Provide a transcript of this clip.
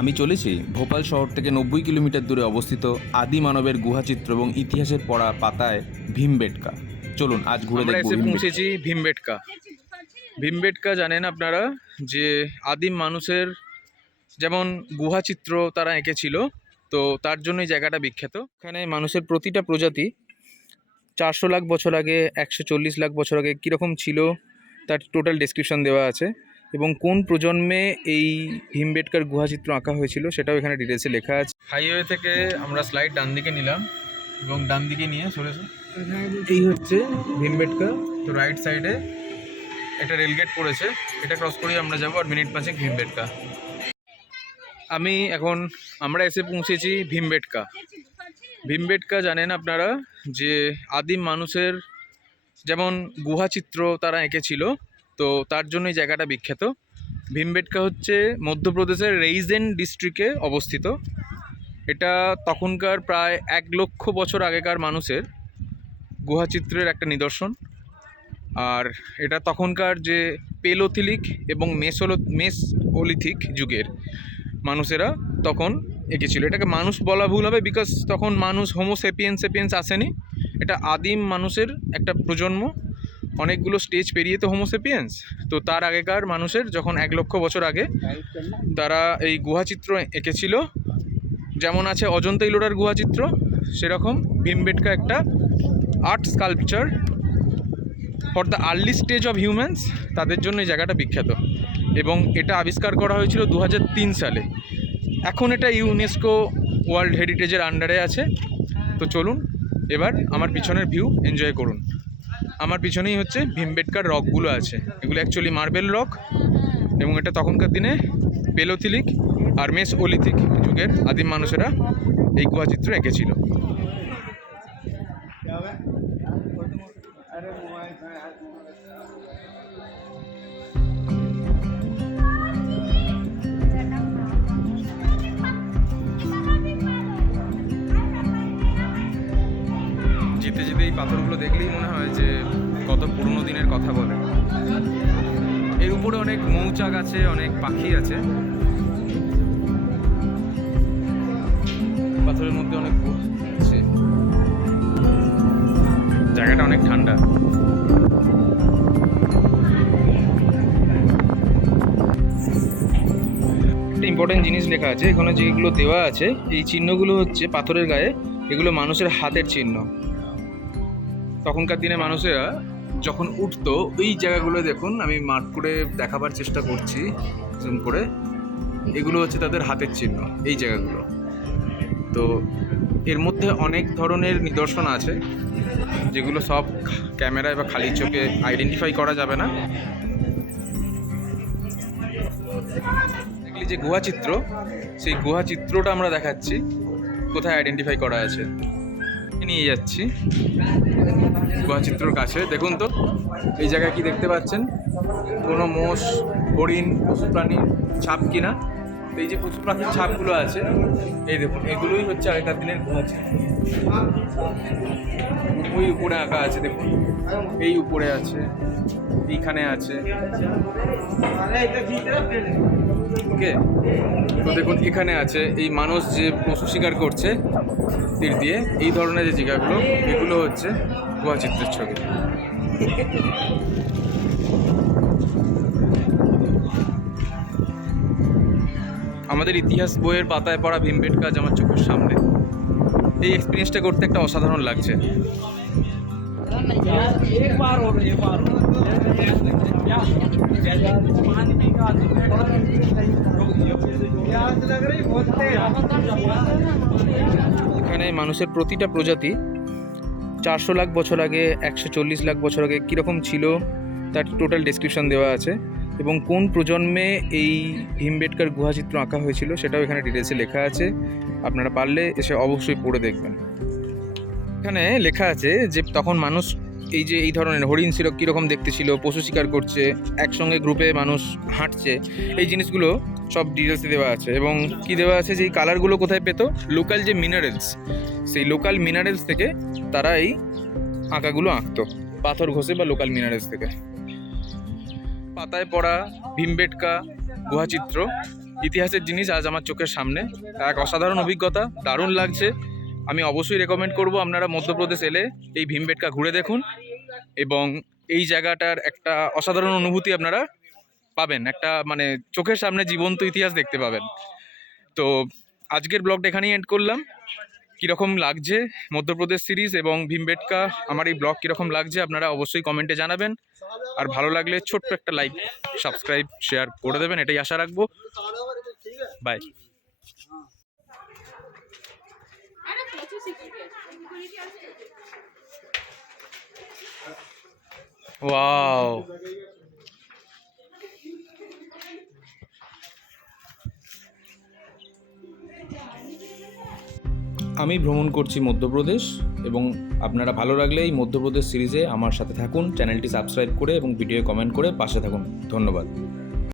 আমি চলেছি ভোপাল শহর থেকে ৯০ কিলোমিটার দূরে অবস্থিত আদি মানবের গুহাচিত্র এবং ইতিহাসের পড়া পাতায় ভীমবেটকা। চলুন আজ ঘুরে আমরা দেখব এসে ভীমবেটকা। পৌঁছেছি ভীমবেটকা। ভীমবেটকা জানেন আপনারা যে আদিম মানুষের যেমন গুহাচিত্র তারা এঁকেছিল, তো তার জন্য এই জায়গাটা বিখ্যাত। এখানে মানুষের প্রতিটা প্রজাতি 400 লাখ বছর আগে, 140 লাখ বছর আগে কীরকম ছিল তার টোটাল ডেসক্রিপশন দেওয়া আছে, এবং কোন প্রজন্মে এই ভীমবেটকার গুহাচিত্র আঁকা হয়েছিল সেটাও এখানে ডিটেলসে লেখা আছে। হাইওয়ে থেকে আমরা স্লাইড ডান দিকে নিলাম এবং ডান দিকে নিয়ে সরেছে এই হচ্ছে ভীমবেটকা। তো রাইট সাইডে একটা রেলগেট পড়েছে, এটা ক্রস করেই আমরা যাবো আর মিনিট 5 ভীমবেটকা। আমরা এসে পৌঁছেছি ভীমবেটকা। ভীমবেটকা জানেন আপনারা যে আদিম মানুষের যেমন গুহাচিত্র তারা এঁকেছিল, তো তার জন্য এই জায়গাটা বিখ্যাত। ভীমবেটকা হচ্ছে মধ্যপ্রদেশের রেইজেন ডিস্ট্রিক্টে অবস্থিত। এটা তখনকার প্রায় 1 লক্ষ বছর আগেকার মানুষের গুহাচিত্রের একটা নিদর্শন। আর এটা তখনকার যে পেলোথিলিক এবং মেসোলিথিক যুগের মানুষেরা তখন এঁকেছিল। এটাকে মানুষ বলা ভুল হবে, বিকজ তখন মানুষ হোমোসেপিয়েন্স আসেনি। এটা আদিম মানুষের একটা প্রজন্ম, অনেকগুলো স্টেজ পেরিয়ে তো হোমোসেপিয়েন্স। তো তার আগেকার মানুষের যখন 1 লক্ষ বছর আগে তারা এই গুহাচিত্র এঁকেছিল। যেমন আছে অজন্তা ইলোরার গুহাচিত্র, সেরকম ভীমবেটকা একটা art sculpture for the early stage of humans, তাদের জন্য এই জায়গাটা বিখ্যাত। এবং এটা আবিষ্কার করা হয়েছিল 2003 সালে। এখন এটা ইউনেস্কো ওয়ার্ল্ড হেরিটেজের আন্ডারে আছে। তো চলুন এবার আমার পিছনের ভিউ এনজয় করুন। আমার পিছনেই হচ্ছে ভীমবেটকার রকগুলো আছে। এগুলো অ্যাকচুয়ালি মার্বেল রক, এবং এটা তখনকার দিনে পেলোথিলিক আর মেসোলিথিক যুগের আদিম মানুষেরা এই গুহাচিত্র এঁকেছিল। যেতে যেতে এই পাথরগুলো দেখলেই মনে হয় যে কত পুরনো দিনের কথা বলে। এর উপরে অনেক মৌচাক আছে, অনেক পাখি আছে। পাথরের মধ্যে অনেক আছে। জায়গাটা অনেক ঠান্ডা। একটা ইম্পর্টেন্ট জিনিস লেখা আছে এখানে, যেগুলো দেওয়া আছে এই চিহ্নগুলো হচ্ছে পাথরের গায়ে, এগুলো মানুষের হাতের চিহ্ন। তখনকার দিনে মানুষেরা যখন উঠতো ওই জায়গাগুলো দেখুন, আমি মার্ক করে দেখাবার চেষ্টা করছি জুম করে। এগুলো হচ্ছে তাদের হাতের চিহ্ন, এই জায়গাগুলো। তো এর মধ্যে অনেক ধরনের নিদর্শন আছে যেগুলো সব ক্যামেরায় বা খালি চোখে আইডেন্টিফাই করা যাবে না। যে গুহাচিত্র, সেই গুহাচিত্রটা আমরা দেখাচ্ছি কোথায় আইডেন্টিফাই করা আছে। নিয়ে যাচ্ছি গুহাচিত্রর কাছে। দেখুন তো এই জায়গায় কি দেখতে পাচ্ছেন, কোনো মোষ, হরিণ, পশু প্রাণীর ছাপ কিনা। এই যে পশু পাখির ছাপগুলো আছে, এই দেখুন, এগুলোই হচ্ছে আগেকার দিনের গুহাচিত্র। ওই উপরে আঁকা আছে, দেখুন এই উপরে আছে, এইখানে আছে। ওকে, তো দেখুন এখানে আছে। এই মানুষ যে পশু শিকার করছে তীর দিয়ে, এই ধরনের যে জায়গাগুলো, এগুলো হচ্ছে গুহাচিত্রের ছবি। আমাদের ইতিহাস বইয়ের পাতায় পড়া ভীমবেটকা আজ আমার চোখের সামনে। এই এক্সপিরিয়েন্সটা করতে একটা অসাধারণ লাগছে। এখানে মানুষের প্রতিটা প্রজাতি 400 লাখ বছর আগে, 140 লাখ বছর আগে কীরকম ছিল তার টোটাল ডেসক্রিপশন দেওয়া আছে, এবং কোন প্রজন্মে এই ভীমবেটকার গুহাচিত্র আঁকা হয়েছিল সেটাও এখানে ডিটেলসে লেখা আছে। আপনারা পারলে এসে অবশ্যই পড়ে দেখবেন। এখানে লেখা আছে যে তখন মানুষ এই ধরনের হরিণ ছিল, কীরকম দেখতে ছিল, পশু শিকার করছে, একসঙ্গে গ্রুপে মানুষ হাঁটছে, এই জিনিসগুলো সব ডিটেলসে দেওয়া আছে। এবং কি দেওয়া আছে, যে এই কালারগুলো কোথায় পেতো, লোকাল যে মিনারেলস, সেই লোকাল মিনারেলস থেকে তারা এই আঁকাগুলো আঁকতো, পাথর ঘষে বা লোকাল মিনারেলস থেকে। পাতায় পড়া ভীমবেটকা গুহাচিত্র ইতিহাসের জিনিস আজ আমার চোখের সামনে। এক অসাধারণ অভিজ্ঞতা, দারুণ লাগছে। আমি অবশ্যই রেকমেন্ড করব আপনারা মধ্যপ্রদেশ এলে এই ভীমবেটকা ঘুরে দেখুন এবং এই জায়গাটার একটা অসাধারণ অনুভূতি আপনারা পাবেন, একটা মানে চোখের সামনে জীবন্ত ইতিহাস দেখতে পাবেন। তো আজকের ব্লগটা এখানেই এন্ড করলাম। কীরকম লাগছে মধ্যপ্রদেশ সিরিজ এবং ভীমবেটকা, আমার এই ব্লগ কীরকম লাগছে আপনারা অবশ্যই কমেন্টে জানাবেন। আর ভালো লাগলে ছোট্ট একটা লাইক, সাবস্ক্রাইব, শেয়ার করে দেবেন, এটাই আশা রাখবো। বাই। ওয়াও, আমি ভ্রমণ করছি মধ্যপ্রদেশ, এবং আপনারা ভালো লাগলে এই মধ্যপ্রদেশ সিরিজে আমার সাথে থাকুন। চ্যানেলটি সাবস্ক্রাইব করে এবং ভিডিও কমেন্ট করে পাশে থাকুন। ধন্যবাদ।